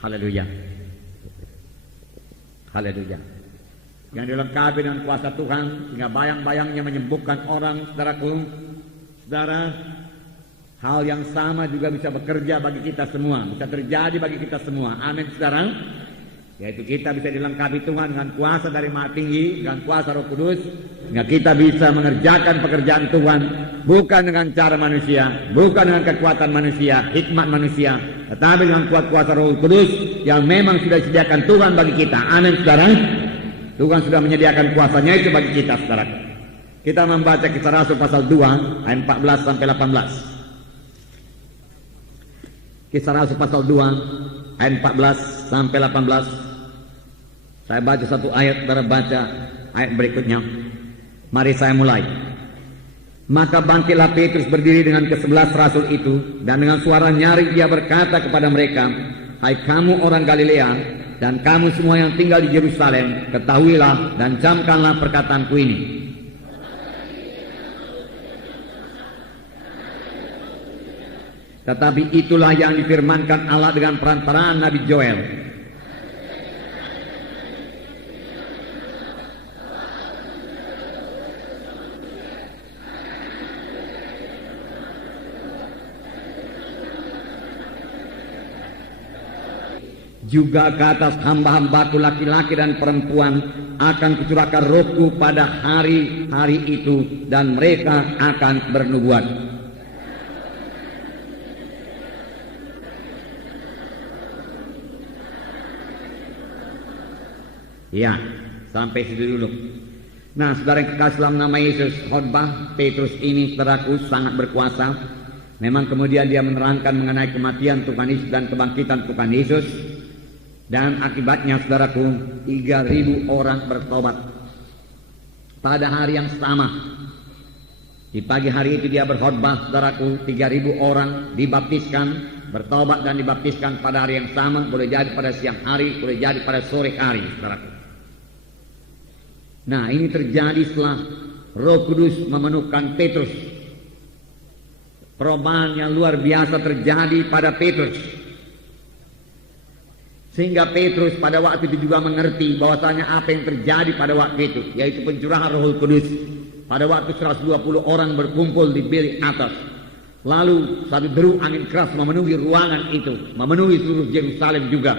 Haleluya. Haleluya. Yang dilengkapi dengan kuasa Tuhan sehingga bayang-bayangnya menyembuhkan orang, saudaraku. Saudara, hal yang sama juga bisa bekerja bagi kita semua, bisa terjadi bagi kita semua. Amin, saudara. Yaitu kita bisa dilengkapi Tuhan dengan kuasa dari Maha Tinggi, dengan kuasa Roh Kudus, sehingga kita bisa mengerjakan pekerjaan Tuhan bukan dengan cara manusia, bukan dengan kekuatan manusia, hikmat manusia, tetapi dengan kuasa Roh Kudus yang memang sudah disediakan Tuhan bagi kita. Amin, saudara. Tuhan sudah menyediakan kuasanya itu bagi kita, saudara. Kita membaca Kisah Rasul pasal 2 ayat 14 sampai 18. Kisah Rasul pasal 2 ayat 14 sampai 18. Saya baca satu ayat, saudara baca ayat berikutnya. Mari saya mulai. Maka bangkitlah Petrus berdiri dengan ke-11 rasul itu, dan dengan suara nyaring dia berkata kepada mereka, "Hai kamu orang Galilea, dan kamu semua yang tinggal di Yerusalem, ketahuilah dan camkanlah perkataanku ini. Tetapi itulah yang difirmankan Allah dengan perantaraan Nabi Joel. Juga ke atas hamba-hambaku laki-laki dan perempuan akan kucurahkan rohku pada hari-hari itu, dan mereka akan bernubuat." Ya, sampai situ dulu. Nah, saudara yang kekasih dalam nama Yesus, khotbah Petrus ini, saudaraku, sangat berkuasa. Memang kemudian dia menerangkan mengenai kematian Tuhan Yesus dan kebangkitan Tuhan Yesus. Dan akibatnya, saudaraku, 3.000 orang bertobat pada hari yang sama. Di pagi hari itu dia berkhotbah, saudaraku, 3.000 orang dibaptiskan, bertobat dan dibaptiskan pada hari yang sama. Boleh jadi pada siang hari, boleh jadi pada sore hari, saudaraku. Nah, ini terjadi setelah Roh Kudus memenuhkan Petrus. Perubahan yang luar biasa terjadi pada Petrus. Sehingga Petrus pada waktu itu juga mengerti bahwasanya apa yang terjadi pada waktu itu, yaitu pencurahan Roh Kudus. Pada waktu 120 orang berkumpul di bilik atas, lalu satu deru angin keras memenuhi ruangan itu, memenuhi seluruh Yerusalem juga.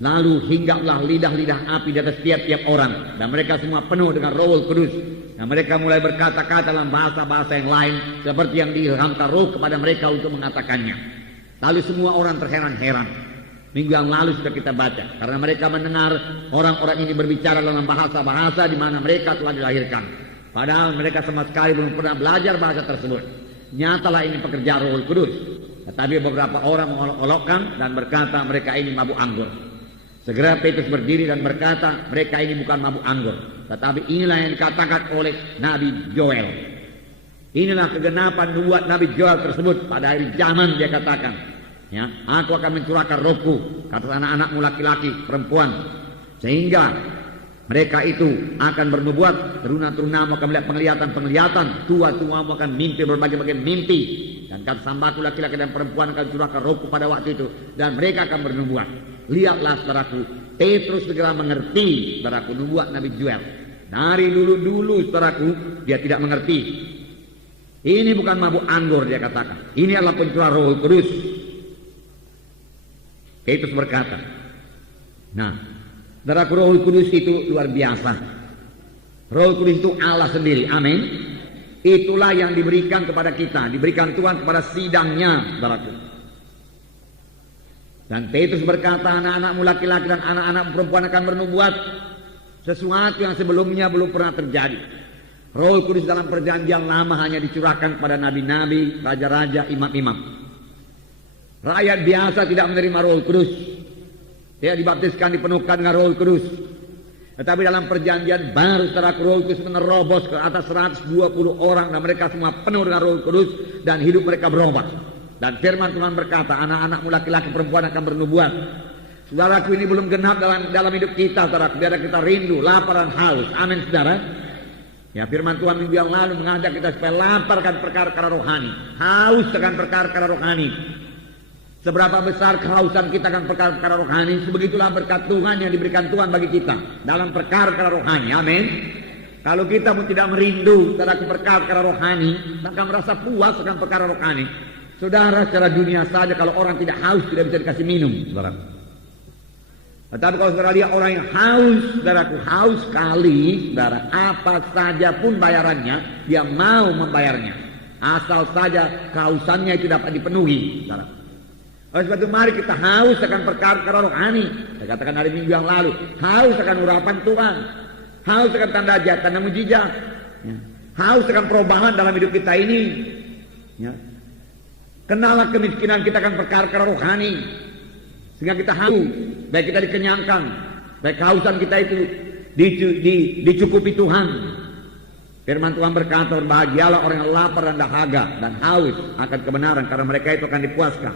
Lalu hinggaplah lidah-lidah api di atas tiap-tiap orang, dan mereka semua penuh dengan Roh Kudus. Dan mereka mulai berkata-kata dalam bahasa-bahasa yang lain seperti yang diilhamkan Roh kepada mereka untuk mengatakannya. Lalu semua orang terheran-heran. Minggu yang lalu sudah kita baca, karena mereka mendengar orang-orang ini berbicara dalam bahasa-bahasa di mana mereka telah dilahirkan. Padahal mereka sama sekali belum pernah belajar bahasa tersebut. Nyatalah ini pekerjaan Roh Kudus. Tetapi beberapa orang mengolok-olokkan dan berkata mereka ini mabuk anggur. Segera Petrus berdiri dan berkata, mereka ini bukan mabuk anggur, tetapi inilah yang dikatakan oleh Nabi Joel. Inilah kegenapan nubuat Nabi Joel tersebut pada akhir zaman. Dia katakan, ya, aku akan mencurahkan rohku ke atas anak-anakmu laki-laki, perempuan, sehingga mereka itu akan bernubuat, teruna-terunamu akan melihat penglihatan-penglihatan, tua-tuamu akan mimpi berbagai-bagai mimpi, dan kata sambaku laki-laki dan perempuan akan curahkan rohku pada waktu itu, dan mereka akan bernubuat. Lihatlah, saudaraku, Petrus segera mengerti, saudaraku, nubuat Nabi Joel. Dari dulu-dulu, saudaraku, dia tidak mengerti. Ini bukan mabuk anggur, dia katakan. Ini adalah pencurahan Roh Kudus. Petrus berkata, nah, saudaraku, Roh Kudus itu luar biasa. Roh Kudus itu Allah sendiri, amin. Itulah yang diberikan kepada kita, diberikan Tuhan kepada sidangnya, saudaraku. Dan Petrus berkata, anak-anakmu laki-laki dan anak-anak perempuan akan bernubuat, sesuatu yang sebelumnya belum pernah terjadi. Roh Kudus dalam perjanjian lama hanya dicurahkan kepada nabi-nabi, raja-raja, imam-imam. Rakyat biasa tidak menerima Roh Kudus. Dia dibaptiskan, dipenuhkan dengan Roh Kudus. Tetapi dalam perjanjian baru, setelah Roh Kudus menerobos ke atas 120 orang, dan mereka semua penuh dengan Roh Kudus, dan hidup mereka berubah. Dan firman Tuhan berkata, anak-anakmu laki-laki perempuan akan bernubuat. Saudaraku, ini belum genap dalam hidup kita, saudaraku. Biar kita rindu, lapar dan haus. Amin, saudara. Ya, firman Tuhan minggu yang lalu mengajak kita supaya lapar akan perkara-perkara rohani, haus akan perkara-perkara rohani. Seberapa besar kehausan kita akan perkara-perkara rohani, sebegitulah berkat Tuhan yang diberikan Tuhan bagi kita dalam perkara-perkara rohani. Amin. Kalau kita pun tidak merindu terhadap perkara-perkara rohani, maka merasa puas akan perkara rohani. Saudara, secara dunia saja kalau orang tidak haus tidak bisa dikasih minum, saudara. Tetapi kalau saudara lihat orang yang haus, saudaraku, haus sekali, saudara, apa saja pun bayarannya, dia mau membayarnya. Asal saja kehausannya itu dapat dipenuhi, saudara. Oleh sebab itu mari kita haus akan perkara-perkara rohani. Saya katakan hari minggu yang lalu, haus akan urapan Tuhan, haus akan tanda ajaib, tanda mujizat, ya. Haus akan perubahan dalam hidup kita ini, ya. Kenalah kemiskinan kita akan perkara-perkara rohani, sehingga kita haus, baik kita dikenyangkan, baik kehausan kita itu dicukupi Tuhan. Firman Tuhan berkata, berbahagialah orang yang lapar dan dahaga dan haus akan kebenaran, karena mereka itu akan dipuaskan.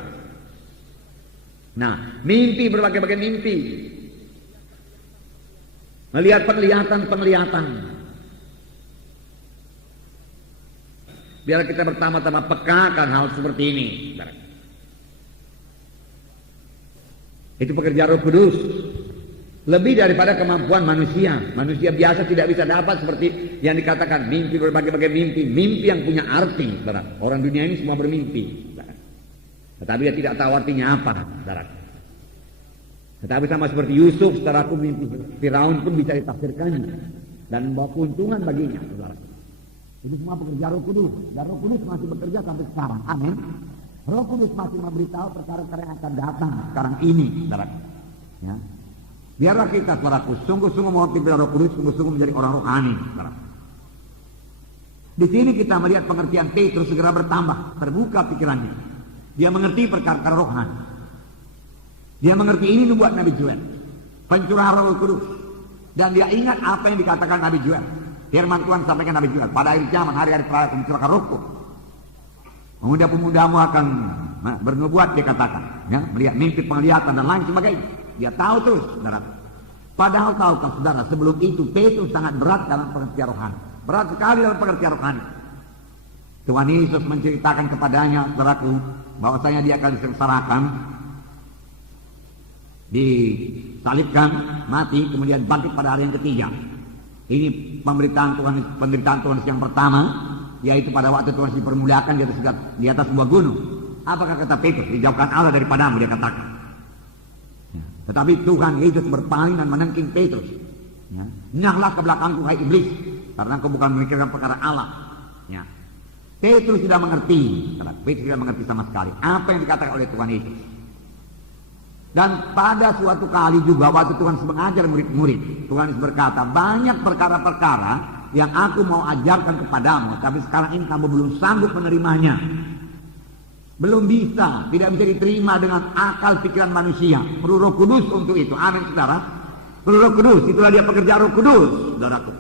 Nah, mimpi, berbagai-bagai mimpi, melihat penglihatan. Biar kita pertama-tama peka akan hal seperti ini. Itu pekerjaan Roh Kudus. Lebih daripada kemampuan manusia. Manusia biasa tidak bisa dapat seperti yang dikatakan mimpi, berbagai-bagai mimpi. Mimpi yang punya arti. Orang dunia ini semua bermimpi. Tetapi dia tidak tahu artinya apa, saudara. Tetapi sama seperti Yusuf, saudaraku, mimpi Firaun pun bisa ditafsirkannya dan membawa keuntungan baginya, saudara. Ini semua pekerjaan Roh Kudus. Dan Roh Kudus masih bekerja sampai sekarang. Amin. Roh Kudus masih memberitahu perkara-perkara yang akan datang sekarang ini, saudara. Ya. Biarlah kita, saudaraku, sungguh-sungguh mau pimpin Roh Kudus, sungguh-sungguh menjadi orang rohani, saudara. Di sini kita melihat pengertian Petrus segera bertambah, terbuka pikirannya. Dia mengerti perkara-perkara rohani. Dia mengerti ini nubuat Nabi Joel, pencurahan Roh Kudus, dan dia ingat apa yang dikatakan Nabi Joel. Firman Tuhan sampaikan Nabi Joel, pada akhir zaman, hari-hari terakhir mencurahkan Rohku, pemuda-pemudamu akan bernubuat, dia katakan, ya, melihat mimpi, penglihatan dan lain sebagainya. Dia tahu terus, saudara. Padahal tahukah saudara, sebelum itu Petrus sangat berat dalam pengertian rohani, berat sekali dalam pengertian rohani. Tuhan Yesus menceritakan kepadanya, saudaraku, bahwasanya dia akan disengsarakan, disalibkan, mati, kemudian bangkit pada hari yang ketiga. Ini penderitaan Tuhan yang pertama, yaitu pada waktu Tuhan dipermuliakan di atas sebuah gunung. Apakah kata Petrus? Dijauhkan Allah daripadamu, dia katakan. Tetapi Tuhan Yesus berpaling dan menengking Petrus. Ya. Nyahlah ke belakangku, hai iblis, karena engkau bukan memikirkan perkara Allah. Ya. Petrus tidak mengerti, Petrus tidak mengerti sama sekali apa yang dikatakan oleh Tuhan Yesus. Dan pada suatu kali juga waktu Tuhan mengajar murid-murid, Tuhan Yesus berkata, banyak perkara-perkara yang aku mau ajarkan kepadamu, tapi sekarang ini kamu belum sanggup menerimanya. Belum bisa, tidak bisa diterima dengan akal pikiran manusia. Perlu Roh Kudus untuk itu. Amin, saudara. Perlu Roh Kudus, itulah dia pekerjaan Roh Kudus, saudaraku.